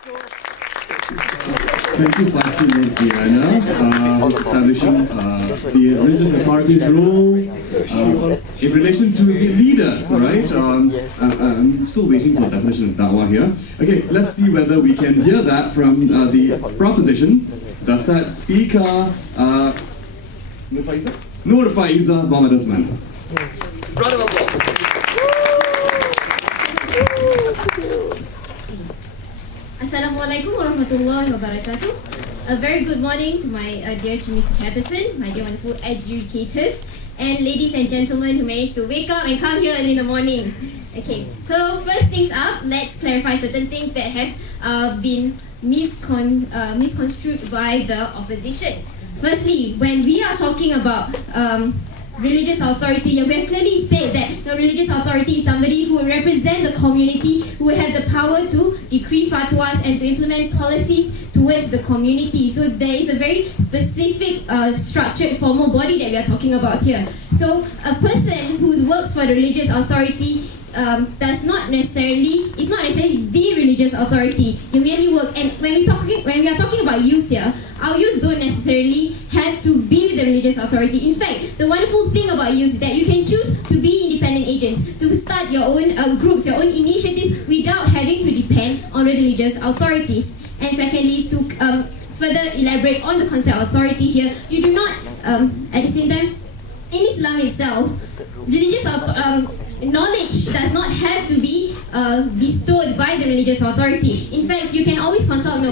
Thank you, Pastor Diana, establishing the religious authorities' role in relation to the leaders, right? I'm still waiting for a definition of da'wah here. Okay, let's see whether we can hear that from the proposition. The third speaker, Nur Faiza Muhammad Osman. Round of applause. Assalamualaikum warahmatullahi wabarakatuh. A very good morning to my dear Mr. Chatterson, my dear wonderful educators, and ladies and gentlemen who managed to wake up and come here early in the morning. Okay, so first things up, let's clarify certain things that have been misconstrued by the opposition. Firstly, when we are talking about religious authority, we have clearly said that the religious authority is somebody who will represent the community, who will have the power to decree fatwas and to implement policies towards the community. So there is a very specific structured formal body that we are talking about here. So a person who works for the religious authority is not necessarily the religious authority. You merely work, and when we are talking about youths here, our youths don't necessarily have to be with the religious authority. In fact, the wonderful thing about youths is that you can choose to be independent agents, to start your own groups, your own initiatives without having to depend on the religious authorities. And secondly, to further elaborate on the concept of authority here, you do not, at the same time, in Islam itself, religious knowledge does not have to be bestowed by the religious authority. In fact, you can always consult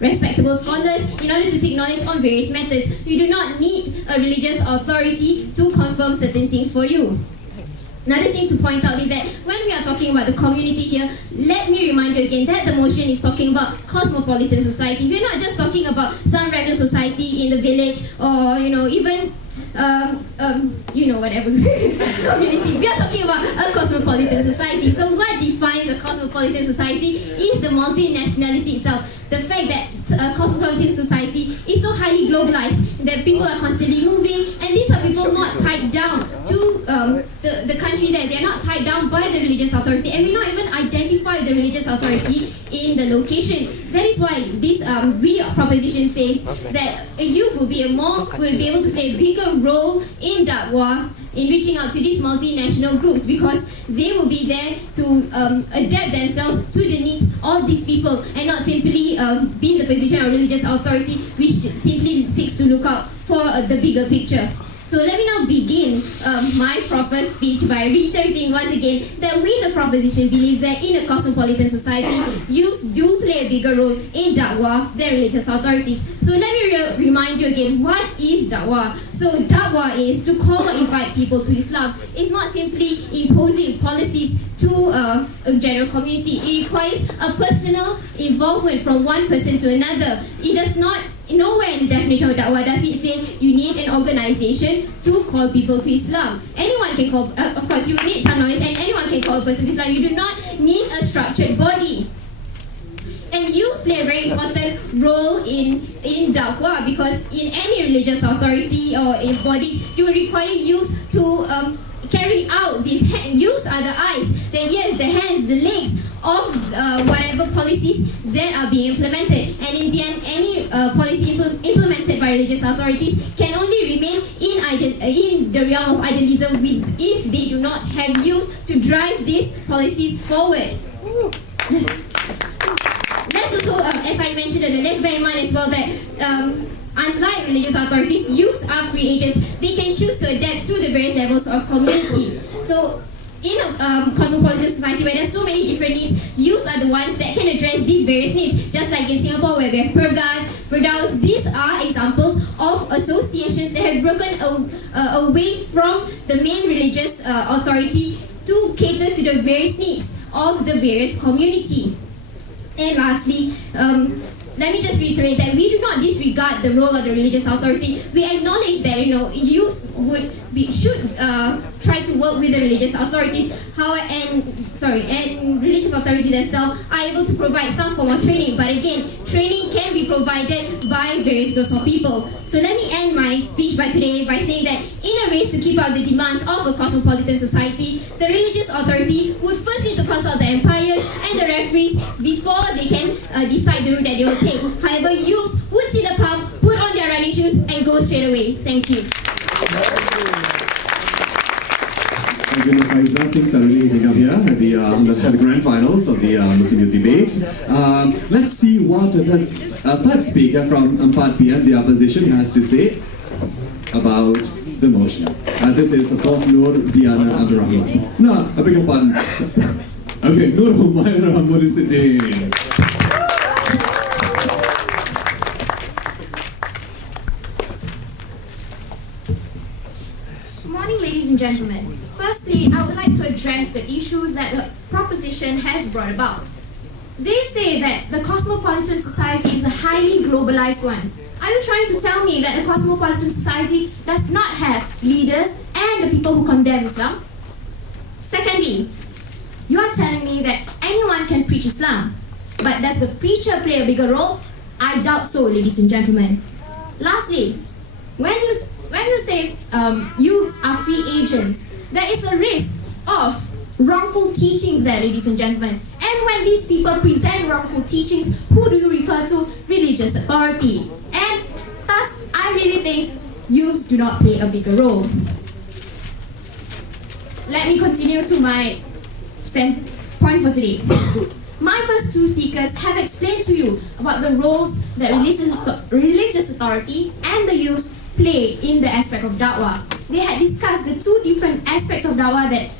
respectable scholars in order to seek knowledge on various matters. You do not need a religious authority to confirm certain things for you. Another thing to point out is that when we are talking about the community here, let me remind you again that the motion is talking about cosmopolitan society. We're not just talking about some random society in the village or even whatever community. We are talking about a cosmopolitan society. So what defines a cosmopolitan society is the multinationality itself. The fact that a cosmopolitan society is so highly globalized that people are constantly moving, and these are people not tied down to the country, that they're not tied down by the religious authority, and we not even identify the religious authority in the location. That is why this proposition says that a youth will be able to play a bigger role in da'wah, in reaching out to these multinational groups, because they will be there to adapt themselves to the needs of these people and not simply be in the position of religious authority which simply seeks to look out for the bigger picture. So let me now begin my proper speech by reiterating once again that we, the proposition, believe that in a cosmopolitan society, youths do play a bigger role in da'wah than religious authorities. So let me remind you again, what is da'wah? So da'wah is to call or invite people to Islam. It's not simply imposing policies to a general community. It requires a personal involvement from one person to another. It does not, nowhere in the definition of da'wah does it say you need an organization to call people to Islam. Anyone can call, of course you will need some knowledge, and anyone can call a person to Islam. You do not need a structured body. And youths play a very important role in da'wah, because in any religious authority or in bodies, you will require youths to carry out these. Youths are the eyes, the ears, the hands, the legs of whatever policies that are being implemented. And in the end, any policy implemented by religious authorities can only remain in the realm of idealism if they do not have youth to drive these policies forward. Let's also, as I mentioned earlier, let's bear in mind as well that unlike religious authorities, youths are free agents. They can choose to adapt to the various levels of community. So in a cosmopolitan society where there's so many different needs, youths are the ones that can address these various needs. Just like in Singapore where we have Pergas, Firdaus, these are examples of associations that have broken away from the main religious authority to cater to the various needs of the various community. And lastly, let me just reiterate that we do not disregard the role of the religious authority. We acknowledge that youths should try to work with the religious authorities. And and religious authorities themselves are able to provide some form of training. But again, training can be provided by various groups of people. So let me end my speech by today by saying that in a race to keep up the demands of a cosmopolitan society, the religious authority would first need to consult the empires and the referees before they can decide the route that they will take. However, youths would see the path, put on their running shoes and go straight away. Thank you. Faizal, things are really heating up here at the grand finals of the Muslim Youth Debate. Let's see what the third speaker from 4 PM, the opposition, has to say about the motion. This is, of course, Nur Diana Abdul Rahman. No, I beg your pardon. Okay, Nur Humaira Murisidin. Good morning, ladies and gentlemen. Firstly, I would like to address the issues that the proposition has brought about. They say that the cosmopolitan society is a highly globalized one. Are you trying to tell me that the cosmopolitan society does not have leaders and the people who condemn Islam? Secondly, you are telling me that anyone can preach Islam, but does the preacher play a bigger role? I doubt so, ladies and gentlemen. Lastly, when you say youths are free agents, there is a risk of wrongful teachings there, ladies and gentlemen. And when these people present wrongful teachings, who do you refer to? Religious authority. And thus, I really think youths do not play a bigger role. Let me continue to my point for today. My first two speakers have explained to you about the roles that religious authority and the youths play in the aspect of da'wah. They had discussed the two different aspects of da'wah that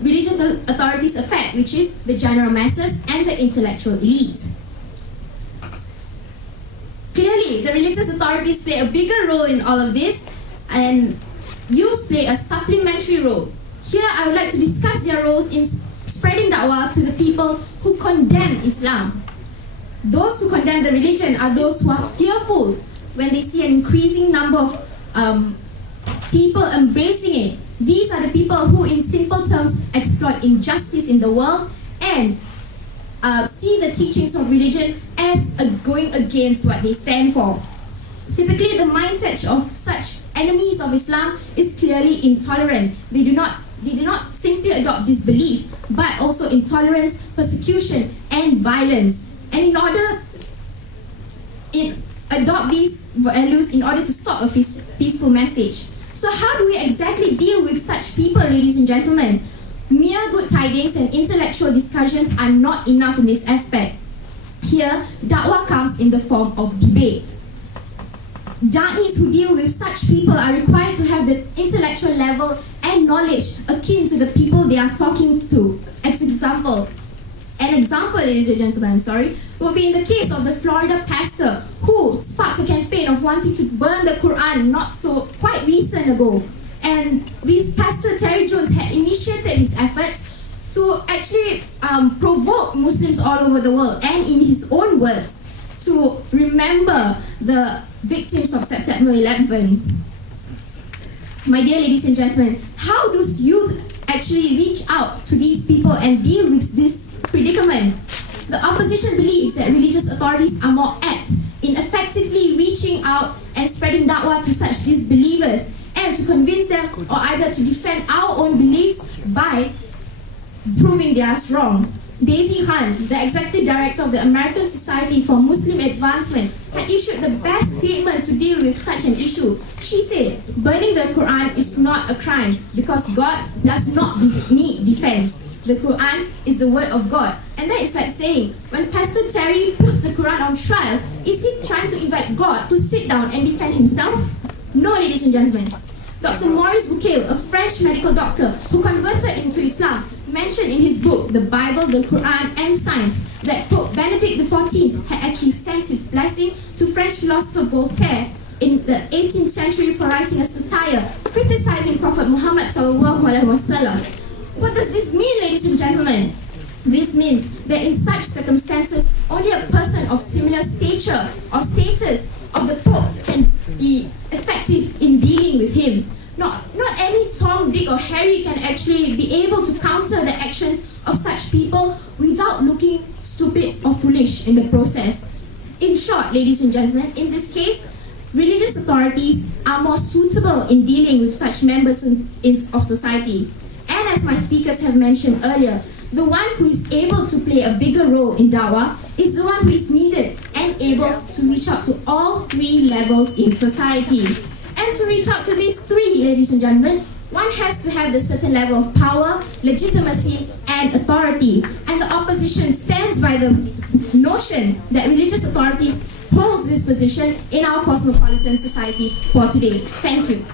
religious authorities affect, which is the general masses and the intellectual elite. Clearly, the religious authorities play a bigger role in all of this, and youths play a supplementary role. Here, I would like to discuss their roles in spreading da'wah to the people who condemn Islam. Those who condemn the religion are those who are fearful when they see an increasing number of people embracing it. These are the people who, in simple terms, exploit injustice in the world and see the teachings of religion as going against what they stand for. Typically, the mindset of such enemies of Islam is clearly intolerant. They do not simply adopt disbelief, but also intolerance, persecution, and violence. And in order adopt these values in order to stop a peaceful message. So how do we exactly deal with such people, ladies and gentlemen? Mere good tidings and intellectual discussions are not enough in this aspect. Here, da'wah comes in the form of debate. Da'is who deal with such people are required to have the intellectual level and knowledge akin to the people they are talking to. An example, ladies and gentlemen, will be in the case of the Florida pastor who sparked a campaign of wanting to burn the Quran quite recent ago. And this pastor, Terry Jones, had initiated his efforts to actually provoke Muslims all over the world, and in his own words, to remember the victims of September 11. My dear ladies and gentlemen, how does youth actually reach out to these people and deal with this predicament? The opposition believes that religious authorities are more apt in effectively reaching out and spreading da'wah to such disbelievers and to convince them, or either to defend our own beliefs by proving they are wrong. Daisy Khan, the executive director of the American Society for Muslim Advancement, had issued the best statement to deal with such an issue. She said, burning the Quran is not a crime because God does not need defense. The Quran is the word of God. And that is like saying, when Pastor Terry puts the Quran on trial, is he trying to invite God to sit down and defend himself? No, ladies and gentlemen. Dr. Maurice Bucaille, a French medical doctor who converted into Islam, mentioned in his book, The Bible, the Quran and Science, that Pope Benedict XIV had actually sent his blessing to French philosopher Voltaire in the 18th century for writing a satire criticizing Prophet Muhammad ﷺ. What does this mean, ladies and gentlemen? This means that in such circumstances, only a person of similar stature or status of the Pope can be effective in dealing with him. Not any Tom, Dick or Harry can actually be able to counter the actions of such people without looking stupid or foolish in the process. In short, ladies and gentlemen, in this case, religious authorities are more suitable in dealing with such members of society. And as my speakers have mentioned earlier, the one who is able to play a bigger role in dawah is the one who is needed and able to reach out to all three levels in society. And to reach out to these three, ladies and gentlemen, one has to have the certain level of power, legitimacy, and authority. And the opposition stands by the notion that religious authorities holds this position in our cosmopolitan society for today. Thank you.